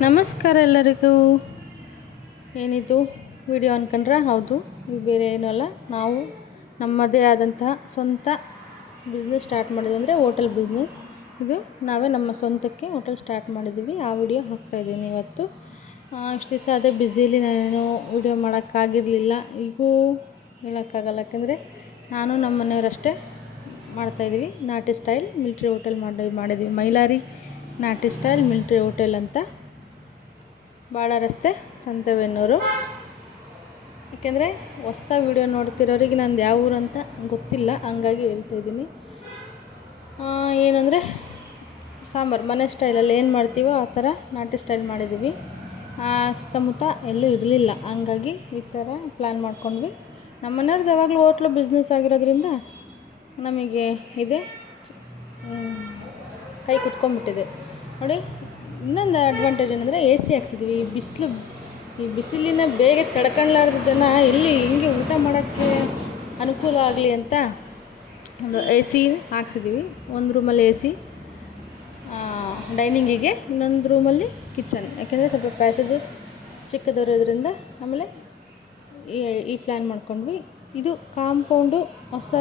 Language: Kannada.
ನಮಸ್ಕಾರ ಎಲ್ಲರಿಗೂ. ಏನಿದು ವಿಡಿಯೋ ಅಂದ್ಕೊಂಡ್ರೆ ಹೌದು, ಇದು ಬೇರೆ ಏನೂ ಅಲ್ಲ. ನಾವು ನಮ್ಮದೇ ಆದಂತಹ ಸ್ವಂತ ಬಿಸ್ನೆಸ್ ಸ್ಟಾರ್ಟ್ ಮಾಡಿದ್ವಿ, ಅಂದರೆ ಹೋಟೆಲ್ ಬಿಸ್ನೆಸ್. ಇದು ನಾವೇ ನಮ್ಮ ಸ್ವಂತಕ್ಕೆ ಹೋಟೆಲ್ ಸ್ಟಾರ್ಟ್ ಮಾಡಿದ್ದೀವಿ. ಆ ವಿಡಿಯೋ ಹಾಕ್ತಾಯಿದ್ದೀನಿ ಇವತ್ತು. ಇಷ್ಟು ದಿವಸ ಅದೇ ಬ್ಯುಸಿಲಿ ನಾನು ವಿಡಿಯೋ ಮಾಡೋಕ್ಕಾಗಿರಲಿಲ್ಲ. ಈಗೂ ಹೇಳೋಕ್ಕಾಗಲ್ಲ, ಯಾಕೆಂದರೆ ನಾನು ನಮ್ಮ ಮನೆಯವರಷ್ಟೇ ಮಾಡ್ತಾಯಿದ್ದೀವಿ. ನಾಟಿ ಸ್ಟೈಲ್ ಮಿಲ್ಟ್ರಿ ಹೋಟೆಲ್ ಮಾಡಿದ್ದೀವಿ. ಮೈಲಾರಿ ನಾಟಿ ಸ್ಟೈಲ್ ಮಿಲ್ಟ್ರಿ ಹೋಟೆಲ್ ಅಂತ, ಬಾಳ ರಸ್ತೆ, ಸಂತೆಬೆನ್ನೂರು. ಯಾಕೆಂದರೆ ಹೊಸ್ದಾಗಿ ವಿಡಿಯೋ ನೋಡ್ತಿರೋರಿಗೆ ನಂದು ಯಾವ ಊರು ಅಂತ ಗೊತ್ತಿಲ್ಲ, ಹಂಗಾಗಿ ಹೇಳ್ತಾಯಿದ್ದೀನಿ. ಏನಂದರೆ ಸಾಂಬಾರು ಮನೆ ಸ್ಟೈಲಲ್ಲಿ ಏನು ಮಾಡ್ತೀವೋ ಆ ಥರ ನಾಟಿ ಸ್ಟೈಲ್ ಮಾಡಿದ್ದೀವಿ. ಸುತ್ತಮುತ್ತ ಎಲ್ಲೂ ಇರಲಿಲ್ಲ, ಹಂಗಾಗಿ ಈ ಥರ ಪ್ಲ್ಯಾನ್ ಮಾಡ್ಕೊಂಡ್ವಿ. ನಮ್ಮ ಮನೆಯವ್ರದ್ದು ಯಾವಾಗಲೂ ಹೋಟ್ಲು ಬಿಸ್ನೆಸ್ ಆಗಿರೋದ್ರಿಂದ ನಮಗೆ ಇದೆ ಕೈ ಕುತ್ಕೊಂಡ್ಬಿಟ್ಟಿದೆ ನೋಡಿ. ಇನ್ನೊಂದು ಅಡ್ವಾಂಟೇಜ್ ಏನಂದರೆ ಎ ಸಿ ಹಾಕ್ಸಿದ್ವಿ. ಈ ಬಿಸಿಲಿನ ಬೇಗ ತಡ್ಕೊಳ್ಳಾರ್ದ ಜನ ಇಲ್ಲಿ ಹಿಂಗೆ ಊಟ ಮಾಡೋಕ್ಕೆ ಅನುಕೂಲ ಆಗಲಿ ಅಂತ ಒಂದು ಎ ಸಿ ಹಾಕ್ಸಿದ್ದೀವಿ. ಒಂದು ರೂಮಲ್ಲಿ ಎ ಸಿ, ಡೈನಿಂಗಿಗೆ, ಇನ್ನೊಂದು ರೂಮಲ್ಲಿ ಕಿಚನ್. ಯಾಕೆಂದರೆ ಸ್ವಲ್ಪ ಪ್ಯಾಸೇಜರ್ ಚಿಕ್ಕದಿರೋದ್ರಿಂದ ಆಮೇಲೆ ಈ ಪ್ಲ್ಯಾನ್ ಮಾಡ್ಕೊಂಡ್ವಿ. ಇದು ಕಾಂಪೌಂಡು ಹೊಸ